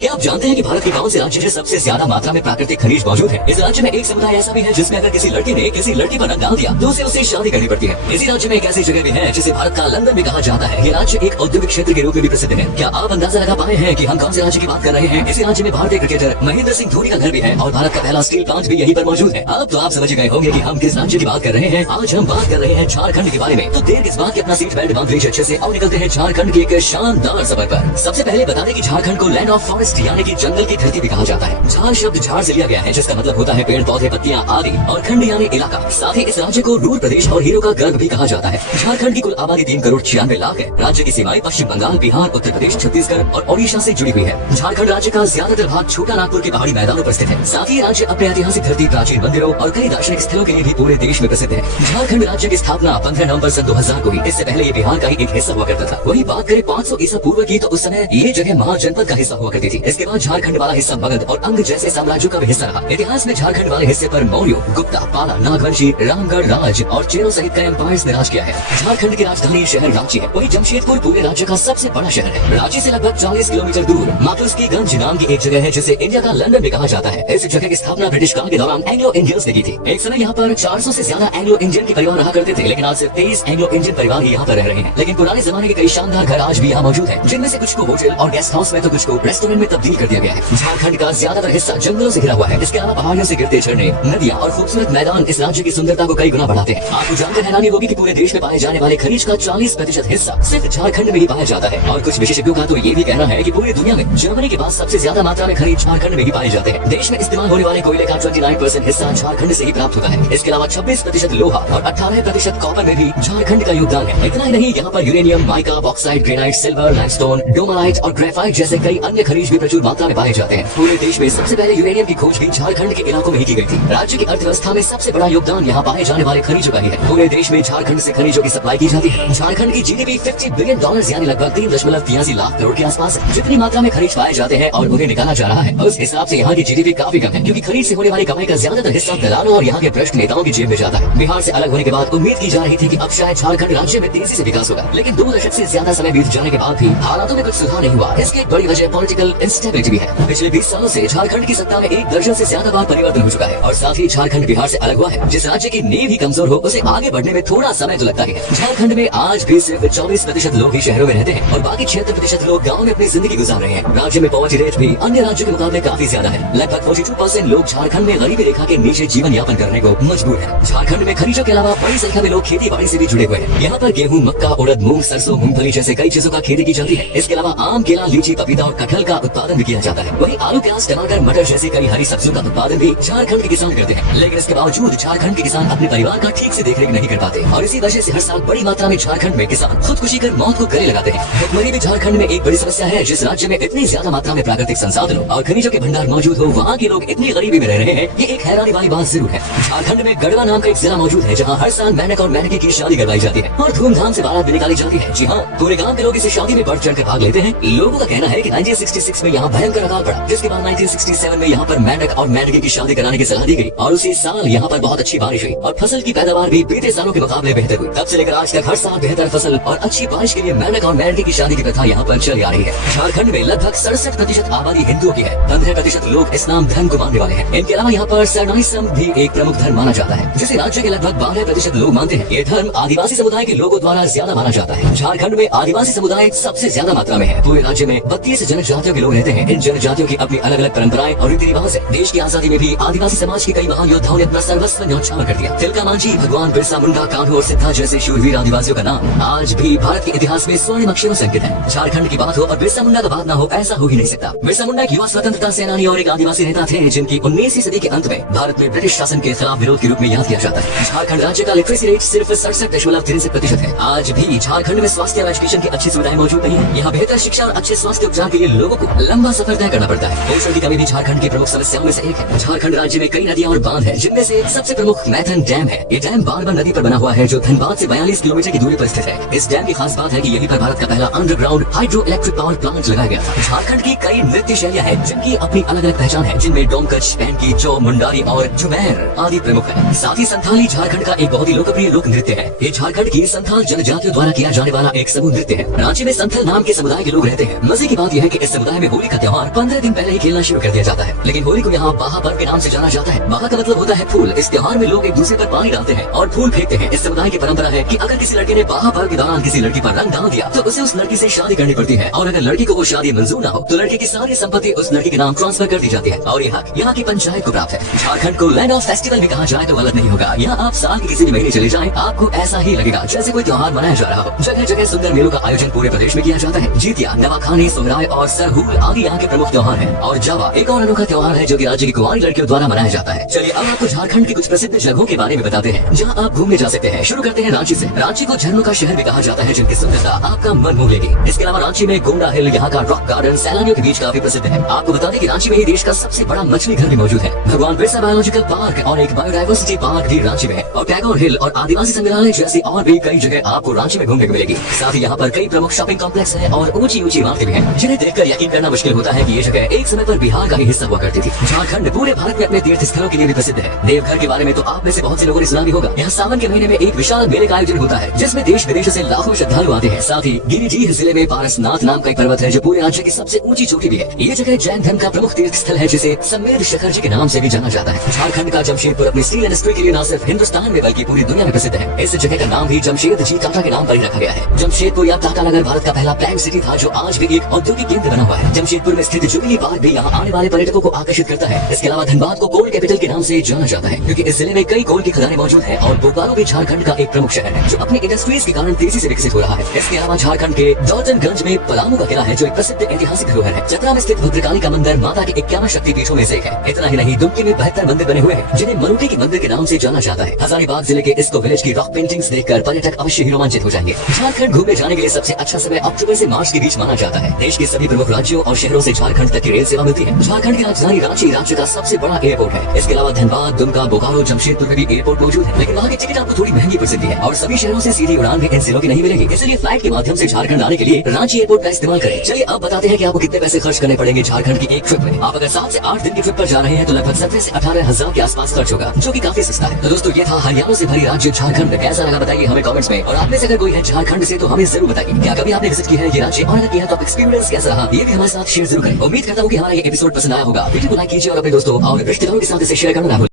क्या आप जानते हैं कि भारत के कौन से राज्य में सबसे ज्यादा मात्रा में प्राकृतिक खनिज मौजूद है? इस राज्य में एक समुदाय ऐसा भी है जिसमें अगर किसी लड़के ने किसी लड़की पर रंग डाल दिया तो उसे शादी करनी पड़ती है। इसी राज्य में एक ऐसी जगह भी है जिसे भारत का लंदन भी कहा जाता है। ये राज्य एक औद्योगिक क्षेत्र के रूप में भी प्रसिद्ध है। क्या आप अंदाजा लगा पाए हैं कि हम कौन से राज्य की बात कर रहे हैं? इसी राज्य में भारतीय क्रिकेटर महेंद्र सिंह धोनी का घर भी है और भारत का पहला स्टील प्लांट भी यहीं पर मौजूद है। अब तो आप समझ गए होंगे कि हम किस राज्य की बात कर रहे हैं। आज हम बात कर रहे हैं झारखंड के बारे में। तो देर किस बात की अपना सीट बेल्ट बांध लीजिए अच्छे से और निकलते हैं झारखंड के एक शानदार सफर पर। सबसे पहले बता दें कि झारखंड को लैंड ऑफ फॉरेस्ट यानी कि जंगल की धरती भी कहा जाता है। झार शब्द झाड़ से लिया गया है जिसका मतलब होता है पेड़ पौधे पत्तियां आदि और खंड यानी इलाका। साथ ही इस राज्य को रूर प्रदेश और हीरो का गर्भ भी कहा जाता है। झारखंड की कुल आबादी 3 करोड़ 96 लाख है। राज्य की सीमाएं पश्चिम बंगाल, बिहार, उत्तर प्रदेश, छत्तीसगढ़ और ओडिशा से जुड़ी हुई है। झारखंड राज्य का ज्यादातर भाग छोटा नागपुर के पहाड़ी मैदानों पर स्थित है। साथ ही राज्य अपने ऐतिहासिक धरती, प्राचीन मंदिरों और कई दार्शनिक स्थलों के लिए भी पूरे देश में प्रसिद्ध है। झारखंड राज्य की स्थापना 15 नवंबर सन 2000 को हुई। इससे पहले ये बिहार का ही एक हिस्सा हुआ करता था। वहीं बात करें 500 ईसा पूर्व की तो उस समय ये जगह महाजनपद का हिस्सा हुआ करती थी। इसके बाद झारखंड वाला हिस्सा मगध और अंग जैसे साम्राज्यों का भी हिस्सा रहा। इतिहास में झारखंड वाले हिस्से पर मौर्य, गुप्ता, पाला, नागवंशी, रामगढ़ राज और चेरो सहित कई एम्पायर्स ने राज किया है। झारखंड की राजधानी शहर रांची है। वही जमशेदपुर पूरे राज्य का सबसे बड़ा शहर है। रांची से लगभग 40 किलोमीटर दूर मातुस्कीगंज नाम की एक जगह है जिसे इंडिया का लंदन भी कहा जाता है। इस जगह की स्थापना ब्रिटिश काल के दौरान एंग्लो इंडियंस ने की थी। एक समय यहाँ पर 400 से ज्यादा एंग्लो इंडियन के परिवार रहा करते थे, लेकिन आज सिर्फ 23 एंग्लो इंडियन परिवार ही यहाँ पर रह रहे हैं। लेकिन पुराने जमाने के कई शानदार घर आज भी यहाँ मौजूद है, जिनमें से कुछ को होटल और गेस्ट हाउस में तो कुछ को रेस्टोरेंट में तब्दील कर दिया गया है। झारखंड का ज्यादातर हिस्सा जंगलों से घिरा हुआ है। इसके अलावा पहाड़ियों से गिरते झरने, नदियां और खूबसूरत मैदान इस राज्य की सुंदरता को कई गुना बढ़ाते हैं। आपको जानकर हैरानी होगी कि पूरे देश में पाए जाने वाले खनिज का 40% हिस्सा सिर्फ झारखंड में ही पाया जाता है। और कुछ विशेषज्ञों का तो ये भी कहना है कि पूरी दुनिया में जर्मनी के बाद सबसे ज्यादा मात्रा में खनिज झारखंड में ही पाए जाते हैं। देश में इस्तेमाल होने वाले कोयले का 29% हिस्सा झारखंड से ही प्राप्त होता है। इसके अलावा 26% लोहा और 18% कॉपर में भी झारखंड का योगदान है। इतना ही नहीं, यहाँ पर uranium, mica, bauxite, granite, silver, limestone, dolomite और ग्रेफाइट जैसे कई अन्य खनिज भी प्रचुर मात्रा में पाए जाते हैं। पूरे देश में सबसे पहले यूरेनियम की खोज भी झारखंड के इलाकों में ही की गई थी। राज्य की अर्थव्यवस्था में सबसे बड़ा योगदान यहाँ पाए जाने वाले खनिजों का ही है। पूरे देश में झारखंड से खनिजों की सप्लाई की जाती है। झारखंड की जीडीपी $50 बिलियन यानी लगभग 3.83 लाख करोड़ के आसपास है। जितनी मात्रा में खनिज पाए जाते हैं और उन्हें निकाला जा रहा है, उस हिसाब से यहाँ की जीडीपी काफी कम है, क्योंकि खनिज से होने वाली कमाई का ज्यादातर हिस्सा दलालों और यहाँ के भ्रष्ट नेताओं की जेब में जाता है। बिहार से अलग होने के बाद उम्मीद की जा रही थी कि अब शायद झारखंड राज्य में तेजी से विकास होगा, लेकिन 2 दशक से ज्यादा समय बीत जाने के बाद भी हालातों में कुछ सुधार नहीं हुआ। इसकी एक बड़ी वजह पॉलिटिकल इंस्टेबिलिटी भी है। पिछले 20 सालों से झारखंड की सत्ता में 1 दर्जन से ज्यादा बार परिवर्तन हो चुका है और साथ ही झारखंड बिहार से अलग हुआ है। जिस राज्य की नींव ही कमजोर हो, उसे आगे बढ़ने में थोड़ा समय तो लगता ही है। झारखंड में आज भी सिर्फ 24% लोग ही शहरों में रहते हैं और बाकी 76% लोग गाँव में अपनी जिंदगी गुजार रहे हैं। राज्य में पॉवर्टी रेट भी अन्य राज्यों के मुकाबले काफी ज्यादा है। लगभग 42% लोग झारखंड में गरीबी रेखा के नीचे जीवन यापन करने को मजबूर है। झारखंड में खनिजों के अलावा बड़ी संख्या में लोग खेती बाड़ी से भी जुड़े हुए हैं। यहाँ पर गेहूं, मक्का, उड़द, मूंग, सरसों, मूंगफली जैसे कई चीजों का खेती की जाती है। इसके अलावा आम, केला, लीची, पपीता और कटहल का उत्पादन भी किया जाता है। वहीं आलू, प्याज, टमाटर, मटर जैसे कई हरी सब्जियों का उत्पादन भी झारखंड के किसान करते हैं। लेकिन इसके बावजूद झारखंड के किसान अपने परिवार का ठीक से देखरेख नहीं कर पाते और इसी वजह से हर साल बड़ी मात्रा में झारखंड में किसान खुदकुशी कर मौत को गले लगाते हैं। भुखमरी भी झारखंड में एक बड़ी समस्या है। जिस राज्य में इतनी ज्यादा मात्रा में प्राकृतिक संसाधनों और खनिजों के भंडार मौजूद हो, वहाँ के लोग इतनी गरीबी में रह रहे हैं, ये एक हैरानी वाली बात जरूर है। झारखंड में गढ़वा नाम का एक जिला मौजूद है जहाँ हर साल मेंढक और मेंढकी की शादी करवाई जाती है और धूमधाम से बारात भी निकाली जाती है। जी हाँ, पूरे गांव के लोग इस शादी में बढ़ चढ़ कर भाग लेते हैं। लोगों का कहना है कि 1966 में यहाँ भयंकर अकाल पड़ा, जिसके बाद 1967 में यहाँ पर मेंढक और मेंढकी की शादी कराने की सलाह दी गई और उसी साल यहाँ पर बहुत अच्छी बारिश हुई और फसल की पैदावार भी बीते सालों के मुकाबले बेहतर हुई। तब से लेकर आज तक हर साल बेहतर फसल और अच्छी बारिश के लिए मेंढक और मेंढकी की शादी की प्रथा यहाँ पर चली आ रही है। झारखंड में लगभग 67% आबादी हिंदुओं की है। 15% लोग इस्लाम धर्म को मानने वाले हैं। इनके अलावा यहाँ पर सरनाइज्म भी एक प्रमुख धर्म माना जाता है, जिसे राज्य के लगभग 12% लोग मानते हैं। ये धर्म आदिवासी समुदाय के लोगों द्वारा ज्यादा माना जाता है। झारखंड में आदिवासी समुदाय सबसे ज्यादा मात्रा में है। पूरे राज्य में 32 जनजातियों के लोग रहते हैं। इन जनजातियों की अपनी अलग अलग परंपराएं और रीति रिवाज है। देश की आजादी में भी आदिवासी समाज के कई महान योद्धाओं ने अपना सर्वस्व न्यौछावर कर दिया। तिलका मांझी, भगवान बिरसा मुंडा, कान्हू और सिद्धा जैसे शूरवीर आदिवासियों का नाम आज भी भारत के इतिहास में स्वर्णिम अक्षरों से अंकित है। झारखंड की बात हो और बिरसा मुंडा का बात ना हो, ऐसा हो ही नहीं सकता। बिरसा मुंडा एक युवा स्वतंत्रता सेनानी और एक आदिवासी नेता थे जिनकी 19वीं सदी के अंत में भारत में ब्रिटिश शासन के खिलाफ विरोध के रूप में याद किया जाता है। झारखंड राज्य का लिटरेसी रेट सिर्फ 67.63% है। आज भी झारखंड में स्वास्थ्य और एजुकेशन की अच्छी सुविधाएं मौजूद नहीं है। यहाँ बेहतर शिक्षा और अच्छे स्वास्थ्य उपचार के लिए लोगों को लंबा सफर तय करना पड़ता है। पोषण की कमी भी झारखंड की प्रमुख समस्याओं में से एक है। झारखंड राज्य में कई नदियां और बांध है, जिनमें से सबसे प्रमुख मैथन डैम है। ये डैम बारबर नदी पर बना हुआ है, जो धनबाद से 42 किलोमीटर की दूरी पर स्थित है। इस डैम की खास बात है कि यहीं पर भारत का पहला underground hydro electric power plant लगाया गया था। झारखंड की कई नृत्य शैलियां हैं जिनकी अपनी अलग अलग पहचान है, जिनमें डोमकच, पैंकी, चो, मुंडारी और झुमैर आदि प्रमुख है। साथ ही संथाली झारखंड का एक बहुत ही लोकप्रिय लोक नृत्य है। ये झारखंड की संथाल जनजातियों द्वारा किया जाने वाला एक समूह नृत्य है। रांची में संथल नाम के समुदाय के लोग रहते हैं। मजे की बात यह है कि इस समुदाय में होली का त्योहार 15 दिन पहले ही खेलना शुरू कर दिया जाता है। लेकिन होली को यहाँ बाहा पर्व के नाम से जाना जाता है। बाहा का मतलब होता है फूल। इस त्योहार में लोग एक दूसरे पर पानी डालते हैं और फूल फेंकते हैं। इस समुदाय की परंपरा है कि अगर किसी लड़के ने बाहा पर्व के दौरान किसी लड़की पर रंग डाल दिया तो उसे उस लड़की से शादी करनी पड़ती है, और अगर लड़की को वो शादी मंजूर न हो तो लड़के की सारी संपत्ति उस लड़की के नाम ट्रांसफर कर दी जाती है और ये हक यहाँ की पंचायत को प्राप्त है। झारखंड को लैंड ऑफ फेस्टिवल भी कहा जाए तो गलत नहीं होगा। यहाँ आप साल के किसी भी महीने चले जाएं, आपको ऐसा ही लगेगा जैसे कोई त्योहार मनाया जा रहा हो। जगह जगह सुंदर मेलों का आयोजन पूरे प्रदेश में किया जाता है। जीतिया, नवाखानी, सोहराय और सरहुल आदि यहाँ के प्रमुख त्योहार हैं। और जावा एक और अनोखा त्योहार है जो कि राज्य की कुंवारी लड़कियों द्वारा मनाया जाता है। चलिए अब आपको झारखंड की कुछ प्रसिद्ध जगहों के बारे में बताते हैं जहाँ आप घूमने जा सकते हैं। शुरू करते हैं रांची से। रांची को झरनों का शहर भी कहा जाता है जिनकी सुंदरता आपका मन मोह लेगी। इसके अलावा रांची में गोंडा हिल, यहाँ का रॉक गार्डन सैलानियों के बीच काफी प्रसिद्ध है। आपको बता दें कि रांची में ही देश का सबसे बड़ा मछली घर भी मौजूद है। भगवान बिरसा बायोलॉजिकल पार्क और एक बायोडाइवर्सिटी पार्क भी रांची में है। और टैगोर हिल और आदिवासी संग्रहालय जैसी और भी कई जगह आपको रांची में घूमने को मिलेगी। साथ ही यहाँ पर कई प्रमुख शॉपिंग कॉम्प्लेक्स है और ऊंची ऊंची इमारतें भी हैं जिन्हें देखकर यकीन करना मुश्किल होता है कि ये जगह एक समय पर बिहार का ही हिस्सा हुआ करती थी। झारखंड पूरे भारत में अपने तीर्थ स्थलों के लिए भी प्रसिद्ध है। देवघर के बारे में तो आप में से बहुत से लोगों ने सुना भी होगा। यहाँ सावन के महीने में एक विशाल मेले का आयोजन होता है जिसमें देश विदेश से लाखों श्रद्धालु आते हैं। साथ ही गिरिडीह जिले में पारसनाथ नाम का एक पर्वत है जो पूरे राज्य की सबसे ऊंची चोटी भी है। ये जगह जैन धर्म का प्रमुख तीर्थ स्थल है जिसे समेध शिखर जी के नाम से भी जाना जाता है। झारखंड का जमशेदपुर अपनी स्टील इंडस्ट्री के लिए न सिर्फ हिंदुस्तान में बल्कि पूरी दुनिया में प्रसिद्ध है। इस जगह का नाम भी जमशेद जी टाटा के नाम पर ही रखा गया है। जमशेदपुर या टाटा नगर भारत का पहला प्लान सिटी था जो आज भी एक औद्योगिक केंद्र बना हुआ है। जमशेदपुर में स्थित जुबिली पार्क भी यहाँ आने वाले पर्यटकों को आकर्षित करता है। इसके अलावा धनबाद को कोल कैपिटल के नाम से जाना जाता है क्योंकि इस जिले में कई कोल की खदानें मौजूद है। और बोकारो भी झारखंड का एक प्रमुख शहर है जो अपनी इंडस्ट्रीज के कारण तेजी से विकसित हो रहा है। इसके अलावा झारखंड के दौलतनगंज में पलामू का किला है जो एक प्रसिद्ध ऐतिहासिक धरोहर है। चतरा में स्थित भद्रकाली का मंदिर माता के 51 शक्ति पीठों में से एक है। इतना ही नहीं, दुमकी में 72 मंदिर बने हुए हैं जिन्हें मनुटी के मंदिर के नाम से जाना जाता है। हजारीबाग जिले के इसको विलेज की रॉक पेंटिंग्स देखकर पर्यटक अवश्य ही रोमांचित हो जाएंगे। झारखंड घूमने जाने के लिए सबसे अच्छा समय अक्टूबर से मार्च के बीच माना जाता है। देश के सभी प्रमुख राज्यों और शहरों से झारखंड तक की रेल सेवा मिलती है। झारखंड की राजधानी रांची राज्य का सबसे बड़ा एयरपोर्ट है। इसके अलावा धनबाद, दुमका, बोकारो, जमशेदपुर में भी एयरपोर्ट मौजूद है, लेकिन वहाँ की टिकट आपको थोड़ी महंगी पड़ सकती है और सभी शहरों से सीधी उड़ान भी इन जिलों की नहीं मिलेगी। इसलिए फ्लाइट के माध्यम से झारखंड आने के लिए रांची एयरपोर्ट का इस्तेमाल करें। चलिए अब बताते हैं कि आपको कितने पैसे खर्च करने पड़ेंगे झारखंड की एक ट्रिप में। आप अगर 7 से 8 दिन की ट्रिप पर जा रहे हैं तो लगभग 17 से 18 हजार के आसपास खर्च होगा, जो कि काफी सस्ता है। तो दोस्तों ये था हरियाणा से भरी राज्य झारखंड। कैसा लगा बताइए हमें कमेंट्स में। और आप में से अगर कोई है झारखंड से तो हमें जरूर बताइए क्या कभी आपने विजिट किया है ये राज्य, और अगर किया तो एक्सपीरियंस कैसा रहा ये भी हमारे साथ शेयर जरूर करें। उम्मीद करता हूँ कि हमारा ये एपिसोड पसंद आया होगा। वीडियो को लाइक कीजिए और अपने दोस्तों और रिश्तेदारों के साथ इसे शेयर करना ना भूलें।